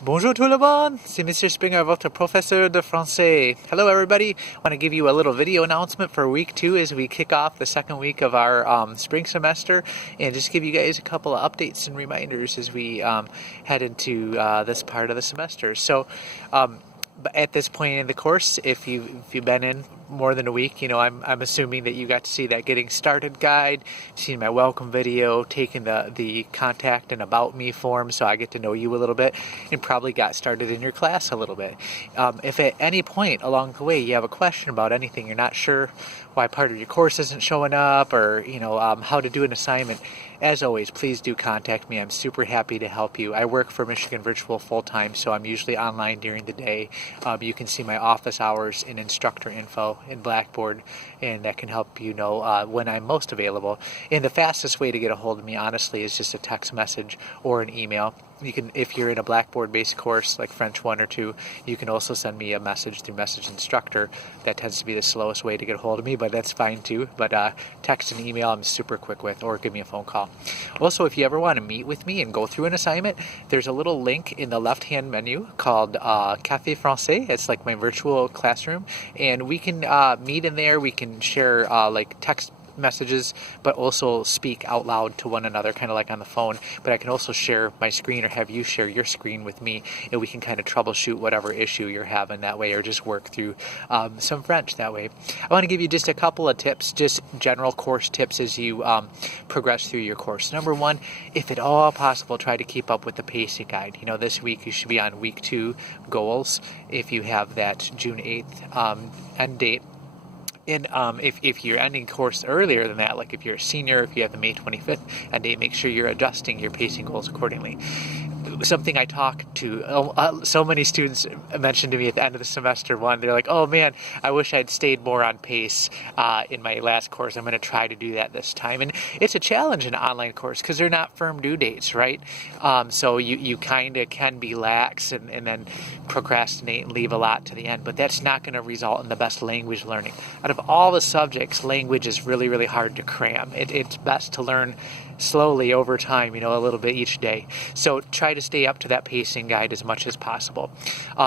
Bonjour tout le monde, c'est Mr. Springer, votre professeur de français. Hello everybody, I want to give you a little video announcement for week 2 as we kick off the second week of our spring semester, and just give you guys a couple of updates and reminders as we head into this part of the semester. So at this point in the course, if you've been in more than a week, I'm assuming that you got to see that getting started guide, seen my welcome video, taken the contact and about me form, so I get to know you a little bit, and probably got started in your class a little bit. If at any point along the way you have a question about anything, you're not sure why part of your course isn't showing up, or how to do an assignment, as always, please do contact me. I'm super happy to help you. I work for Michigan Virtual full-time, so I'm usually online during the day. You can see my office hours and instructor info in Blackboard, and that can help you know when I'm most available. And the fastest way to get a hold of me, honestly, is just a text message or an email. You can, if you're in a Blackboard-based course like French 1 or 2, you can also send me a message through Message Instructor. That tends to be the slowest way to get a hold of me, but that's fine too. But text and email I'm super quick with, or give me a phone call. Also, if you ever want to meet with me and go through an assignment, there's a little link in the left-hand menu called Café Français. It's like my virtual classroom, and we can meet in there. We can share like text messages, but also speak out loud to one another, kind of like on the phone. But I can also share my screen, or have you share your screen with me, and we can kind of troubleshoot whatever issue you're having that way, or just work through some French that way. I want to give you just a couple of tips, just general course tips as you progress through your course. Number one, if at all possible, try to keep up with the pacing guide. This week you should be on week 2 goals if you have that June 8th end date. And if you're ending course earlier than that, like if you're a senior, if you have the May 25th end date, make sure you're adjusting your pacing goals accordingly. Something I talk to so many students mentioned to me at the end of the semester one, they're like, oh man, I wish I'd stayed more on pace in my last course. I'm going to try to do that this time. And it's a challenge in an online course because they're not firm due dates, right? So you kind of can be lax and then procrastinate and leave a lot to the end, but that's not going to result in the best language learning. Out of all the subjects, language is really, really hard to cram. It's best to learn slowly over time, a little bit each day. So try to stay up to that pacing guide as much as possible.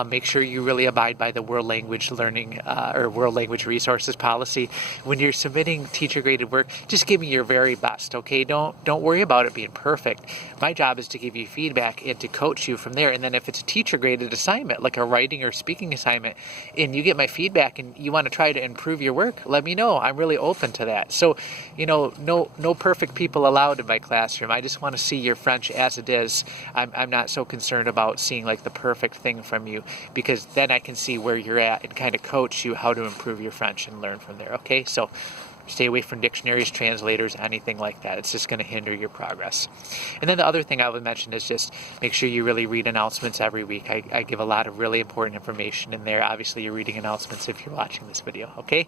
Make sure you really abide by the World Language Learning or World Language Resources policy. When you're submitting teacher-graded work, just give me your very best, okay? Don't worry about it being perfect. My job is to give you feedback and to coach you from there. And then if it's a teacher-graded assignment, like a writing or speaking assignment, and you get my feedback and you want to try to improve your work, let me know. I'm really open to that. So, no perfect people allowed in my classroom. I just want to see your French as it is. I'm not so concerned about seeing like the perfect thing from you, because then I can see where you're at and kind of coach you how to improve your French and learn from there. Okay, so stay away from dictionaries, translators, anything like that. It's just going to hinder your progress. And then the other thing I would mention is just make sure you really read announcements every week. I give a lot of really important information in there. Obviously, you're reading announcements if you're watching this video, okay?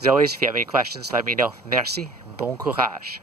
As always, if you have any questions, let me know. Merci. Bon courage.